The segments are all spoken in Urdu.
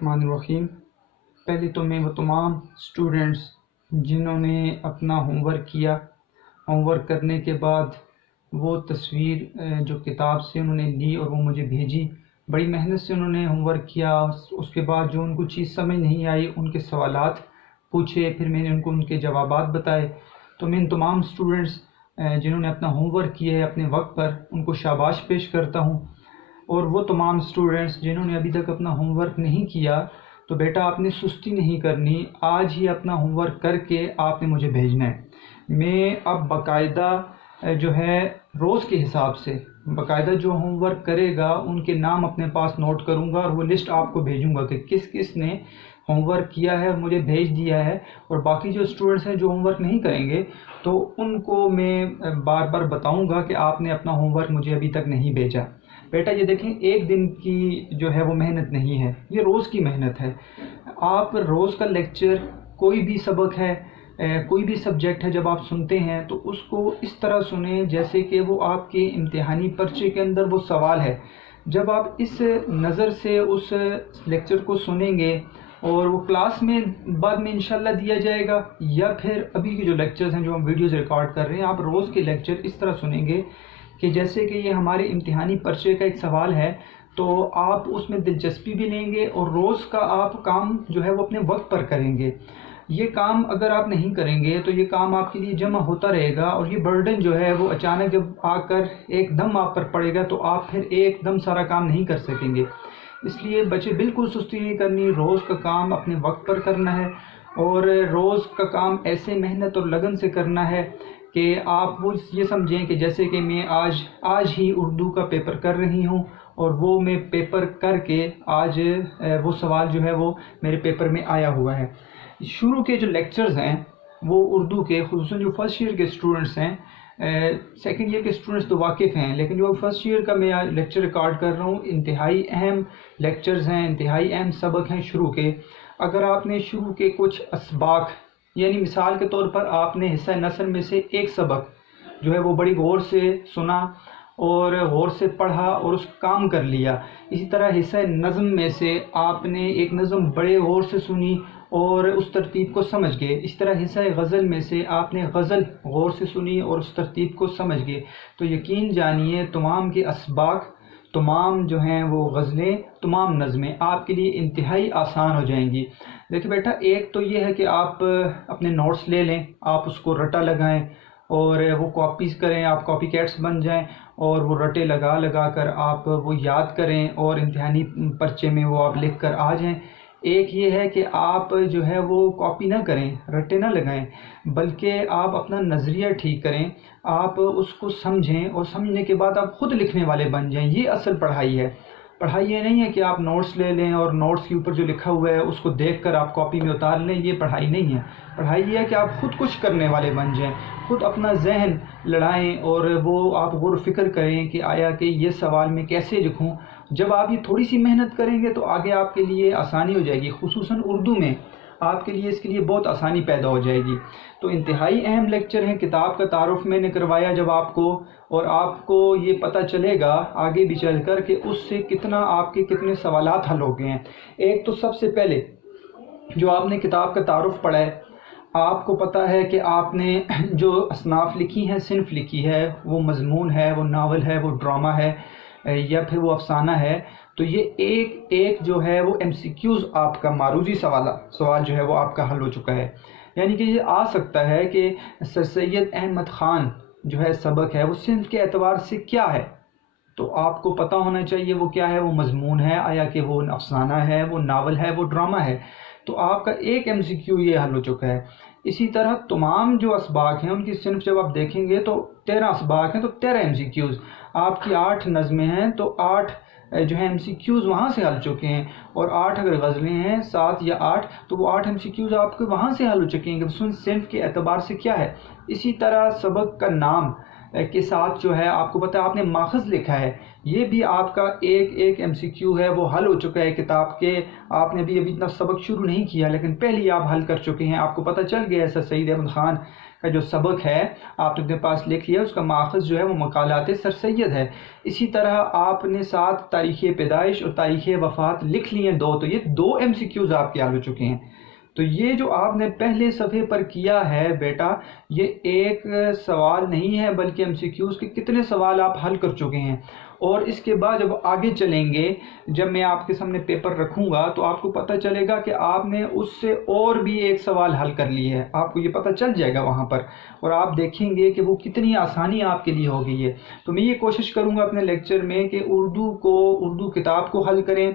الرحمن الرحیم۔ پہلے تو میں وہ تمام اسٹوڈنٹس جنہوں نے اپنا ہوم ورک کیا، ہوم ورک کرنے کے بعد وہ تصویر جو کتاب سے انہوں نے لی اور وہ مجھے بھیجی، بڑی محنت سے انہوں نے ہوم ورک کیا، اس کے بعد جو ان کو چیز سمجھ نہیں آئی ان کے سوالات پوچھے، پھر میں نے ان کو ان کے جوابات بتائے۔ تو میں ان تمام اسٹوڈنٹس جنہوں نے اپنا ہوم ورک کیا ہے اپنے وقت پر، ان کو شاباش پیش کرتا ہوں۔ اور وہ تمام اسٹوڈنٹس جنہوں نے ابھی تک اپنا ہوم ورک نہیں کیا، تو بیٹا آپ نے سستی نہیں کرنی، آج ہی اپنا ہوم ورک کر کے آپ نے مجھے بھیجنا ہے۔ میں اب باقاعدہ جو ہے روز کے حساب سے باقاعدہ جو ہوم ورک کرے گا ان کے نام اپنے پاس نوٹ کروں گا اور وہ لسٹ آپ کو بھیجوں گا کہ کس کس نے ہوم ورک کیا ہے اور مجھے بھیج دیا ہے، اور باقی جو اسٹوڈنٹس ہیں جو ہوم ورک نہیں کریں گے تو ان کو میں بار بار بتاؤں گا کہ آپ نے اپنا ہوم ورک مجھے ابھی تک نہیں بھیجا۔ بیٹا یہ دیکھیں، ایک دن کی جو ہے وہ محنت نہیں ہے، یہ روز کی محنت ہے۔ آپ روز کا لیکچر، کوئی بھی سبق ہے، کوئی بھی سبجیکٹ ہے، جب آپ سنتے ہیں تو اس کو اس طرح سنیں جیسے کہ وہ آپ کے امتحانی پرچے کے اندر وہ سوال ہے۔ جب آپ اس نظر سے اس لیکچر کو سنیں گے اور وہ کلاس میں بعد میں انشاءاللہ دیا جائے گا، یا پھر ابھی کے جو لیکچرز ہیں جو ہم ویڈیوز ریکارڈ کر رہے ہیں، آپ روز کے لیکچر اس طرح سنیں گے کہ جیسے کہ یہ ہمارے امتحانی پرچے کا ایک سوال ہے، تو آپ اس میں دلچسپی بھی لیں گے اور روز کا آپ کام جو ہے وہ اپنے وقت پر کریں گے۔ یہ کام اگر آپ نہیں کریں گے تو یہ کام آپ کے لیے جمع ہوتا رہے گا، اور یہ برڈن جو ہے وہ اچانک جب آ کر ایک دم آپ پر پڑے گا تو آپ پھر ایک دم سارا کام نہیں کر سکیں گے۔ اس لیے بچے بالکل سستی نہیں کرنی، روز کا کام اپنے وقت پر کرنا ہے، اور روز کا کام ایسے محنت اور لگن سے کرنا ہے کہ آپ وہ یہ سمجھیں کہ جیسے کہ میں آج ہی اردو کا پیپر کر رہی ہوں، اور وہ میں پیپر کر کے آج وہ سوال جو ہے وہ میرے پیپر میں آیا ہوا ہے۔ شروع کے جو لیکچرز ہیں وہ اردو کے، خصوصاً جو فرسٹ ایئر کے اسٹوڈنٹس ہیں، سیکنڈ ایئر کے اسٹوڈنٹس تو واقف ہیں، لیکن جو فرسٹ ایئر کا میں لیکچر ریکارڈ کر رہا ہوں، انتہائی اہم لیکچرز ہیں، انتہائی اہم سبق ہیں شروع کے۔ اگر آپ نے شروع کے کچھ اسباق، یعنی مثال کے طور پر آپ نے حصہ نثر میں سے ایک سبق جو ہے وہ بڑی غور سے سنا اور غور سے پڑھا اور اس کام کر لیا، اسی طرح حصہ نظم میں سے آپ نے ایک نظم بڑے غور سے سنی اور اس ترتیب کو سمجھ گئے، اس طرح حصہ غزل میں سے آپ نے غزل غور سے سنی اور اس ترتیب کو سمجھ گئے، تو یقین جانیے تمام کے اسباق، تمام جو ہیں وہ غزلیں، تمام نظمیں آپ کے لیے انتہائی آسان ہو جائیں گی۔ دیکھیں بیٹا، ایک تو یہ ہے کہ آپ اپنے نوٹس لے لیں، آپ اس کو رٹا لگائیں اور وہ کاپیز کریں، آپ کاپی کیٹس بن جائیں اور وہ رٹے لگا کر آپ وہ یاد کریں اور امتحانی پرچے میں وہ آپ لکھ کر آ جائیں۔ ایک یہ ہے کہ آپ جو ہے وہ کاپی نہ کریں، رٹے نہ لگائیں، بلکہ آپ اپنا نظریہ ٹھیک کریں، آپ اس کو سمجھیں اور سمجھنے کے بعد آپ خود لکھنے والے بن جائیں۔ یہ اصل پڑھائی ہے۔ پڑھائی یہ نہیں ہے کہ آپ نوٹس لے لیں اور نوٹس کے اوپر جو لکھا ہوا ہے اس کو دیکھ کر آپ کاپی میں اتار لیں، یہ پڑھائی نہیں ہے۔ پڑھائی یہ ہے کہ آپ خود کچھ کرنے والے بن جائیں، خود اپنا ذہن لڑائیں اور وہ آپ غور و فکر کریں کہ آیا کہ یہ سوال میں کیسے لکھوں۔ جب آپ یہ تھوڑی سی محنت کریں گے تو آگے آپ کے لیے آسانی ہو جائے گی، خصوصاً اردو میں آپ کے لیے اس کے لیے بہت آسانی پیدا ہو جائے گی۔ تو انتہائی اہم لیکچر ہیں، کتاب کا تعارف میں نے کروایا جب آپ کو، اور آپ کو یہ پتہ چلے گا آگے بھی چل کر کہ اس سے کتنا آپ کے کتنے سوالات حل ہو گئے ہیں۔ ایک تو سب سے پہلے جو آپ نے کتاب کا تعارف پڑھا ہے، آپ کو پتہ ہے کہ آپ نے جو اصناف لکھی ہیں، صنف لکھی ہے، وہ مضمون ہے، وہ ناول ہے، وہ ڈرامہ ہے، یا پھر وہ افسانہ ہے، تو یہ ایک جو ہے وہ ایم سی کیوز آپ کا معروضی سوال جو ہے وہ آپ کا حل ہو چکا ہے۔ یعنی کہ یہ آ سکتا ہے کہ سر سید احمد خان جو ہے سبق ہے وہ صنف کے اعتبار سے کیا ہے، تو آپ کو پتہ ہونا چاہیے وہ کیا ہے، وہ مضمون ہے، آیا کہ وہ افسانہ ہے، وہ ناول ہے، وہ ڈرامہ ہے، تو آپ کا ایک ایم سی کیو یہ حل ہو چکا ہے۔ اسی طرح تمام جو اسباق ہیں ان کی صنف جب آپ دیکھیں گے تو 13 اسباق ہیں، تو 13 ایم سی کیوز، آپ کی 8 نظمیں ہیں تو 8 جو ہے ایم سی کیوز وہاں سے حل چکے ہیں، اور 8 اگر غزلیں ہیں، 7 یا 8، تو وہ 8 ایم سی کیوز آپ کے وہاں سے حل ہو چکے ہیں کہ صنف کے اعتبار سے کیا ہے۔ اسی طرح سبق کا نام کے ساتھ جو ہے آپ کو پتہ ہے آپ نے ماخذ لکھا ہے، یہ بھی آپ کا ایک ایم سی کیو ہے، وہ حل ہو چکا ہے کتاب کے۔ آپ نے ابھی اتنا سبق شروع نہیں کیا لیکن پہلے آپ حل کر چکے ہیں، آپ کو پتہ چل گیا ہے سر سید احمد خان کا جو سبق ہے آپ نے اپنے پاس لکھ لیا، اس کا ماخذ جو ہے وہ مقالات سر سید ہے۔ اسی طرح آپ نے ساتھ تاریخ پیدائش اور تاریخ وفات لکھ لی ہیں دو، تو یہ 2 MCQs آپ کے حل ہو چکے ہیں۔ تو یہ جو آپ نے پہلے صفحے پر کیا ہے بیٹا، یہ ایک سوال نہیں ہے بلکہ MCQs کے کتنے سوال آپ حل کر چکے ہیں۔ اور اس کے بعد جب آگے چلیں گے، جب میں آپ کے سامنے پیپر رکھوں گا تو آپ کو پتہ چلے گا کہ آپ نے اس سے اور بھی ایک سوال حل کر لی ہے، آپ کو یہ پتہ چل جائے گا وہاں پر، اور آپ دیکھیں گے کہ وہ کتنی آسانی آپ کے لیے ہو گئی ہے۔ تو میں یہ کوشش کروں گا اپنے لیکچر میں کہ اردو کتاب کو حل کریں،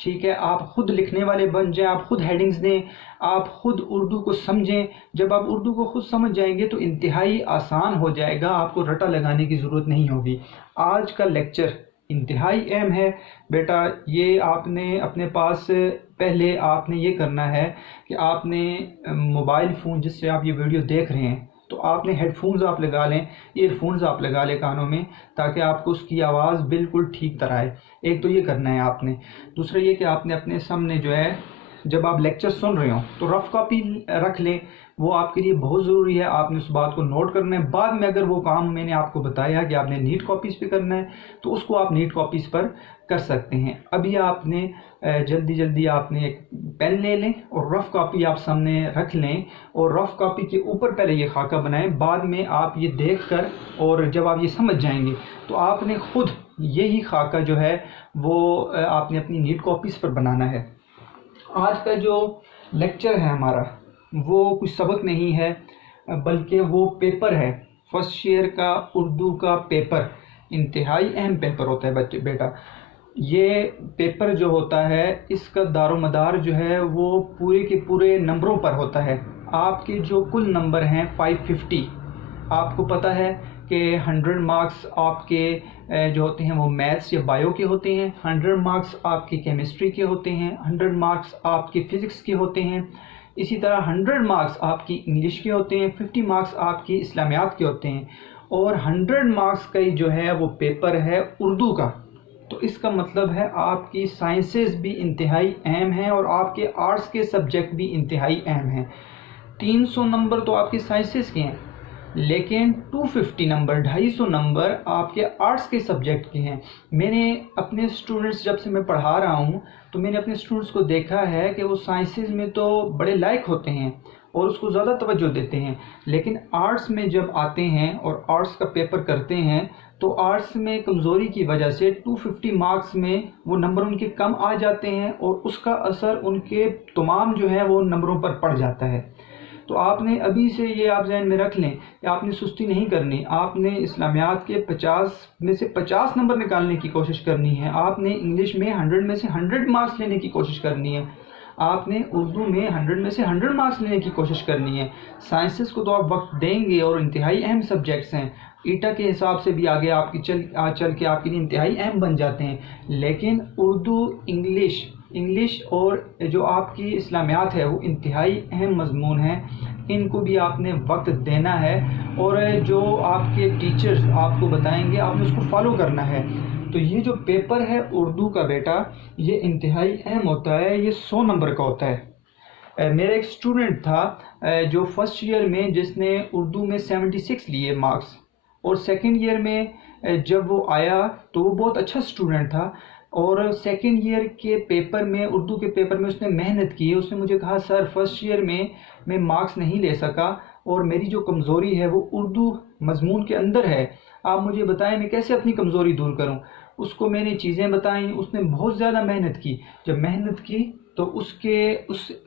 ٹھیک ہے، آپ خود لکھنے والے بن جائیں، آپ خود ہیڈنگز دیں، آپ خود اردو کو سمجھیں۔ جب آپ اردو کو خود سمجھ جائیں گے تو انتہائی آسان ہو جائے گا، آپ کو رٹا لگانے کی ضرورت نہیں ہوگی۔ آج کا لیکچر انتہائی اہم ہے بیٹا، یہ آپ نے اپنے پاس پہلے آپ نے یہ کرنا ہے کہ آپ نے موبائل فون جس سے آپ یہ ویڈیو دیکھ رہے ہیں، تو آپ نے ہیڈ فونز آپ لگا لیں، ایئر فونز آپ لگا لیں کانوں میں، تاکہ آپ کو اس کی آواز بالکل ٹھیک طرح آئے۔ ایک تو یہ کرنا ہے آپ نے۔ دوسرا یہ کہ آپ نے اپنے سامنے جو ہے، جب آپ لیکچر سن رہے ہوں تو رف کاپی رکھ لیں، وہ آپ کے لیے بہت ضروری ہے، آپ نے اس بات کو نوٹ کرنا ہے۔ بعد میں اگر وہ کام میں نے آپ کو بتایا کہ آپ نے نیٹ کاپیز پہ کرنا ہے تو اس کو آپ نیٹ کاپیز پر کر سکتے ہیں۔ ابھی آپ نے جلدی آپ نے ایک پین لے لیں اور رف کاپی آپ سامنے رکھ لیں، اور رف کاپی کے اوپر پہلے یہ خاکہ بنائیں، بعد میں آپ یہ دیکھ کر اور جب آپ یہ سمجھ جائیں گے تو آپ نے خود یہی خاکہ جو ہے وہ آپ نے اپنی نیٹ کاپیز پر بنانا ہے۔ آج کا جو لیکچر ہے ہمارا وہ کچھ سبق نہیں ہے بلکہ وہ پیپر ہے، فرسٹ ایئر کا اردو کا پیپر۔ انتہائی اہم پیپر ہوتا ہے بیٹا۔ یہ پیپر جو ہوتا ہے اس کا دار و مدار جو ہے وہ پورے کے پورے نمبروں پر ہوتا ہے۔ آپ کے جو کل نمبر ہیں 550، آپ کو پتہ ہے کہ 100 مارکس آپ کے جو ہوتے ہیں وہ میتھس یا بایو کے ہوتے ہیں، 100 مارکس آپ کی کیمسٹری کے ہوتے ہیں، 100 مارکس آپ کے فزکس کے ہوتے ہیں، اسی طرح 100 مارکس آپ کی انگلش کے ہوتے ہیں، 50 مارکس آپ کی اسلامیات کے ہوتے ہیں، اور 100 مارکس کا ہی جو ہے وہ پیپر ہے اردو کا۔ تو اس کا مطلب ہے آپ کی سائنسز بھی انتہائی اہم ہیں اور آپ کے آرٹس کے سبجیکٹ بھی انتہائی اہم ہیں۔ 300 نمبر تو آپ کے سائنسز کے ہیں، لیکن 250 نمبر 250 نمبر آپ کے آرٹس کے سبجیکٹ کے ہیں۔ میں نے اپنے اسٹوڈنٹس جب سے میں پڑھا رہا ہوں تو میں نے اپنے اسٹوڈنٹس کو دیکھا ہے کہ وہ سائنسز میں تو بڑے لائق ہوتے ہیں اور اس کو زیادہ توجہ دیتے ہیں، لیکن آرٹس میں جب آتے ہیں اور آرٹس کا پیپر کرتے ہیں تو آرٹس میں کمزوری کی وجہ سے 250 مارکس میں وہ نمبر ان کے کم آ جاتے ہیں اور اس کا اثر ان کے تمام جو ہے وہ نمبروں پر پڑ جاتا ہے۔ تو آپ نے ابھی سے یہ آپ ذہن میں رکھ لیں کہ آپ نے سستی نہیں کرنی، آپ نے اسلامیات کے 50 میں سے 50 نمبر نکالنے کی کوشش کرنی ہے، آپ نے انگلش میں 100 میں سے 100 مارکس لینے کی کوشش کرنی ہے، آپ نے اردو میں 100 میں سے 100 مارکس لینے کی کوشش کرنی ہے۔ سائنسز کو تو آپ وقت دیں گے اور انتہائی اہم سبجیکٹس ہیں، ایٹا کے حساب سے بھی آگے آپ کی چل کے آپ کے لیے انتہائی اہم بن جاتے ہیں، لیکن اردو، انگلش اور جو آپ کی اسلامیات ہے وہ انتہائی اہم مضمون ہیں، ان کو بھی آپ نے وقت دینا ہے، اور جو آپ کے ٹیچرز آپ کو بتائیں گے آپ نے اس کو فالو کرنا ہے۔ تو یہ جو پیپر ہے اردو کا بیٹا یہ انتہائی اہم ہوتا ہے، یہ 100 نمبر کا ہوتا ہے۔ میرا ایک اسٹوڈنٹ تھا جو فرسٹ ایئر میں جس نے اردو میں 76 لیے مارکس، اور سیکنڈ ایئر میں جب وہ آیا تو وہ بہت اچھا اسٹوڈنٹ تھا، اور سیکنڈ ایئر کے پیپر میں اردو کے پیپر میں اس نے محنت کی، اس نے مجھے کہا سر فرسٹ ایئر میں مارکس نہیں لے سکا اور میری جو کمزوری ہے وہ اردو مضمون کے اندر ہے، آپ مجھے بتائیں میں کیسے اپنی کمزوری دور کروں۔ اس کو میں نے چیزیں بتائیں، اس نے بہت زیادہ محنت کی، جب محنت کی تو اس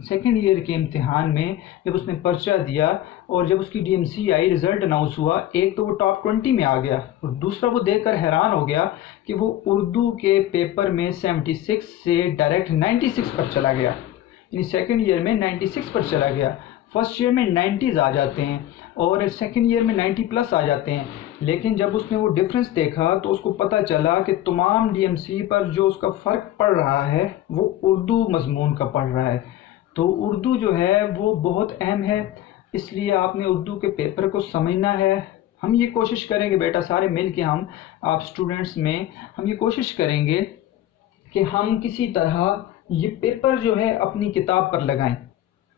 سیکنڈ ایئر کے امتحان میں جب اس نے پرچہ دیا اور جب اس کی ڈی ایم سی آئی، رزلٹ اناؤنس ہوا، ایک تو وہ ٹاپ 20 میں آ گیا، اور دوسرا وہ دیکھ کر حیران ہو گیا کہ وہ اردو کے پیپر میں 76 سے ڈائریکٹ 96 پر چلا گیا، یعنی سیکنڈ ایئر میں 96 پر چلا گیا۔ فرسٹ ایئر میں 90s آ جاتے ہیں اور سیکنڈ ایئر میں 90 پلس آ جاتے ہیں، لیکن جب اس نے وہ ڈفرنس دیکھا تو اس کو پتہ چلا کہ تمام ڈی ایم سی پر جو اس کا فرق پڑ رہا ہے وہ اردو مضمون کا پڑ رہا ہے۔ تو اردو جو ہے وہ بہت اہم ہے، اس لیے آپ نے اردو کے پیپر کو سمجھنا ہے۔ ہم یہ کوشش کریں گے بیٹا سارے مل کے، آپ اسٹوڈنٹس میں ہم یہ کوشش کریں گے کہ ہم کسی طرح یہ پیپر جو ہے اپنی کتاب پر لگائیں